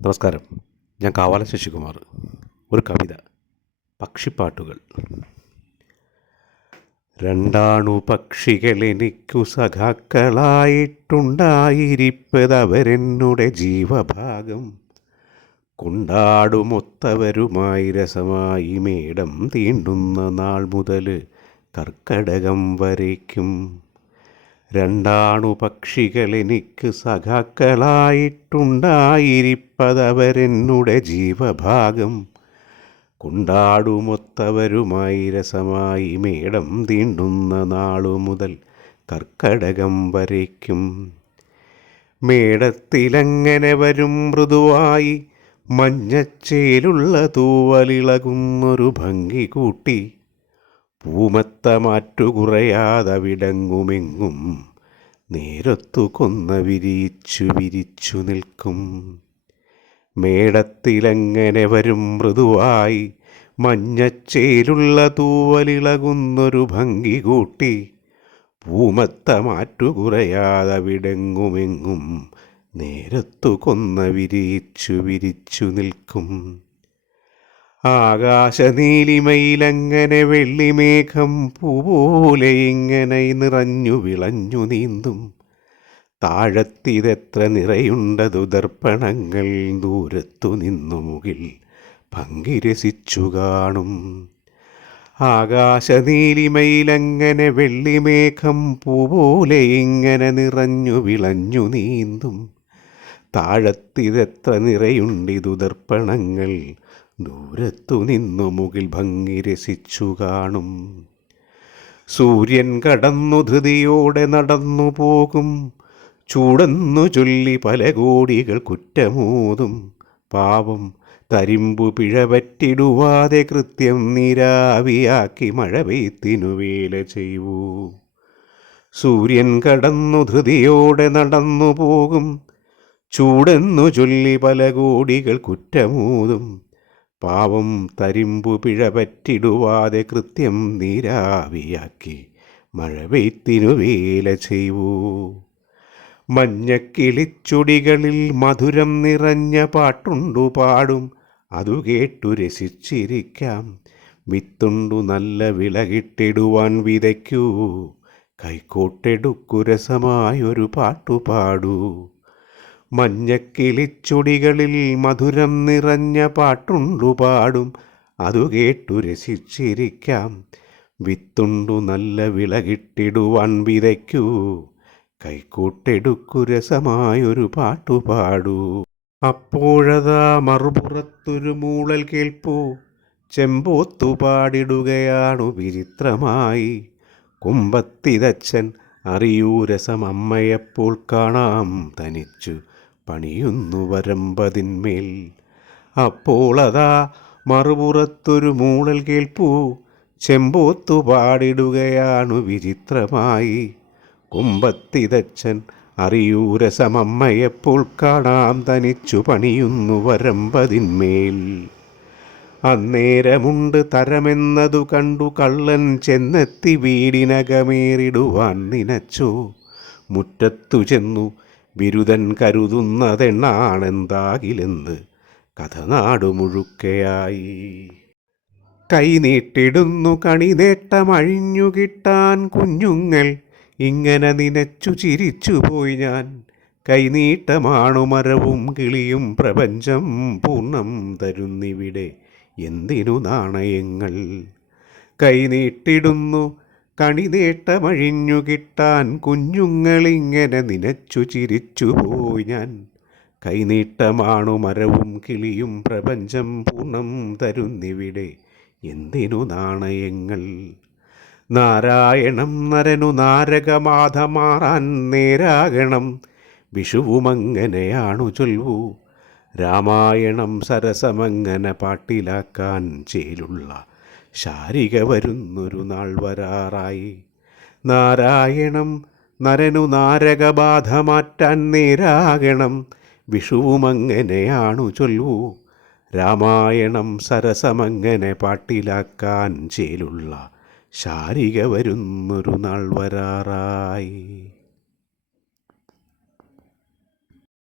നമസ്കാരം. ഞാൻ കാവാല ശശികുമാർ. ഒരു കവിത, പക്ഷിപ്പാട്ടുകൾ. രണ്ടാണു പക്ഷികളെനിക്കു സഖാക്കളായിട്ടുണ്ടായിരിപ്പതവരെന്നുടെ ജീവഭാഗം. കൊണ്ടാടുമൊത്തവരുമായി രസമായി മേടം തീണ്ടുന്ന നാൾ മുതൽ കർക്കടകം വരയ്ക്കും. രണ്ടാണു പക്ഷികളെനിക്ക് സഖാക്കളായിട്ടുണ്ടായിരിപ്പതവരെന്നുടെ ജീവഭാഗം. കൊണ്ടാടുമൊത്തവരുമായി രസമായി മേടം തീണ്ടുന്ന നാളു മുതൽ കർക്കടകം വരയ്ക്കും. മേടത്തിലങ്ങനെ വരും മൃദുവായി മഞ്ഞച്ചേലുള്ള തൂവലിളകുന്നൊരു ഭംഗി കൂട്ടി. പൂമത്ത മാറ്റുകുറയാതവിടങ്ങുമെങ്ങും നേരത്തു കൊന്ന വിരിച്ചു വിരിച്ചു നിൽക്കും. മേടത്തിലങ്ങനെ വരും മൃദുവായി മഞ്ഞച്ചേലുള്ള തൂവലിളകുന്നൊരു ഭംഗി കൂട്ടി. പൂമത്ത മാറ്റുകുറയാതവിടങ്ങുമെങ്ങും നേരത്തു കൊന്ന വിരിച്ചു വിരിച്ചു നിൽക്കും. ആകാശനീലിമയിലങ്ങനെ വെള്ളിമേഘം പൂപോലെ ഇങ്ങനെ നിറഞ്ഞു വിളഞ്ഞു നീന്തും. താഴത്തിതെത്ര നിറയുണ്ടതു ദർപ്പണങ്ങൾ ദൂരത്തു നിന്നു മുകിൽ ഭംഗി രസിച്ചു കാണും. ആകാശനീലിമയിലങ്ങനെ വെള്ളിമേഘം പൂപോലെ ഇങ്ങനെ നിറഞ്ഞു വിളഞ്ഞു നീന്തും. താഴത്തിതെത്ര നിറയുണ്ടിതു ദർപ്പണങ്ങൾ ദൂരത്തു നിന്നു മുകിൽ ഭംഗി രസിച്ചു കാണും. സൂര്യൻ കടന്നു ധൃതിയോടെ നടന്നു പോകും. ചൂടെന്നു ചൊല്ലി പല കോടികൾ കുറ്റമോതും. പാവം തരിമ്പു പിഴപറ്റിടുവാതെ കൃത്യം നീരാവിയാക്കി മഴ പെയ്ത്തിനു വേല ചെയ്യൂ. സൂര്യൻ കടന്നു ധൃതിയോടെ നടന്നു പോകും. ചൂടെന്നു ചൊല്ലി പല കോടികൾ കുറ്റമോതും. പാവം തരിമ്പു പിഴപറ്റിടുവാതെ കൃത്യം നീരാവിയാക്കി മഴ പെയ്ത്തിനു വേല ചെയ്യൂ. മഞ്ഞക്കിളിച്ചൊടികളിൽ മധുരം നിറഞ്ഞ പാട്ടുണ്ടു പാടും. അതു കേട്ടു രസിച്ചിരിക്കാം. വിത്തുണ്ടു നല്ല വിളകിട്ടിടുവാൻ വിതയ്ക്കൂ. കൈക്കോട്ടെടുക്കു രസമായൊരു പാട്ടുപാടൂ. മഞ്ഞക്കിളിച്ചൊടികളിൽ മധുരം നിറഞ്ഞ പാട്ടുണ്ടു പാടും. അതു കേട്ടു രസിച്ചിരിക്കാം. വിത്തുണ്ടു നല്ല വിളകിട്ടിടുവാൻ വിതയ്ക്കൂ. കൈക്കോട്ടെടുക്കു രസമായൊരു പാട്ടുപാടൂ. അപ്പോഴതാ മറുപുറത്തൊരു മൂളൽ കേൾപ്പൂ. ചെമ്പോത്തു പാടിടുകയാണു വിചിത്രമായി. കുമ്പത്തിതച്ചൻ അറിയൂ രസം അമ്മയപ്പോൾ കാണാം തനിച്ചു പണിയുന്നു വരമ്പതിന്മേൽ. അപ്പോൾ അതാ മറുപുറത്തൊരു മൂളൽ കേൾപ്പൂ. ചെമ്പോത്തു പാടിടുകയാണു വിചിത്രമായി. കുമ്പത്തിതച്ചൻ അറിയൂ രസമമ്മയെപ്പോൾ കാണാം തനിച്ചു പണിയുന്നു വരമ്പതിന്മേൽ. അന്നേരമുണ്ട് തരമെന്നതു കണ്ടു കള്ളൻ ചെന്നെത്തി വീടിനകമേറിടുവാൻ നിനച്ചോ. മുറ്റത്തു ചെന്നു ബിരുദൻ കരുതുന്നതെണ്ണാണെന്താകിലെന്ന് കഥ നാടു മുഴുക്കയായി. കൈനീട്ടിടുന്നു കണിനേട്ടമഴിഞ്ഞു കിട്ടാൻ കുഞ്ഞുങ്ങൾ ഇങ്ങനെ നിനച്ചു ചിരിച്ചു പോയി ഞാൻ. കൈനീട്ടമാണു മരവും കിളിയും പ്രപഞ്ചം പൂർണ്ണം തരുന്നിവിടെ എന്തിനു നാണയങ്ങൾ. കൈനീട്ടിടുന്നു കണിനേട്ടമഴിഞ്ഞു കിട്ടാൻ കുഞ്ഞുങ്ങളിങ്ങനെ നിനച്ചു ചിരിച്ചു പോയി ഞാൻ. കൈനീട്ടമാണു മരവും കിളിയും പ്രപഞ്ചം പൂർണ്ണം തരുന്നിവിടെ എന്തിനു നാണയങ്ങൾ. നാരായണം നരനു നാരകമാധമാറാൻ നേരാകണം. വിഷുവുമങ്ങനെയാണു ചൊൽവൂ. രാമായണം സരസമങ്ങനെ പാട്ടിലാക്കാൻ ചേലുള്ള ശാരിക വരുന്നൊരു നാൾ വരാറായി. നാരായണം നരനു നാരകബാധ മാറ്റാൻ നേരാകണം. വിഷുവുമങ്ങനെയാണു ചൊൽവൂ. രാമായണം സരസമങ്ങനെ പാട്ടിലാക്കാൻ ചേലുള്ള ശാരിക വരുന്നൊരു നാൾ വരാറായി.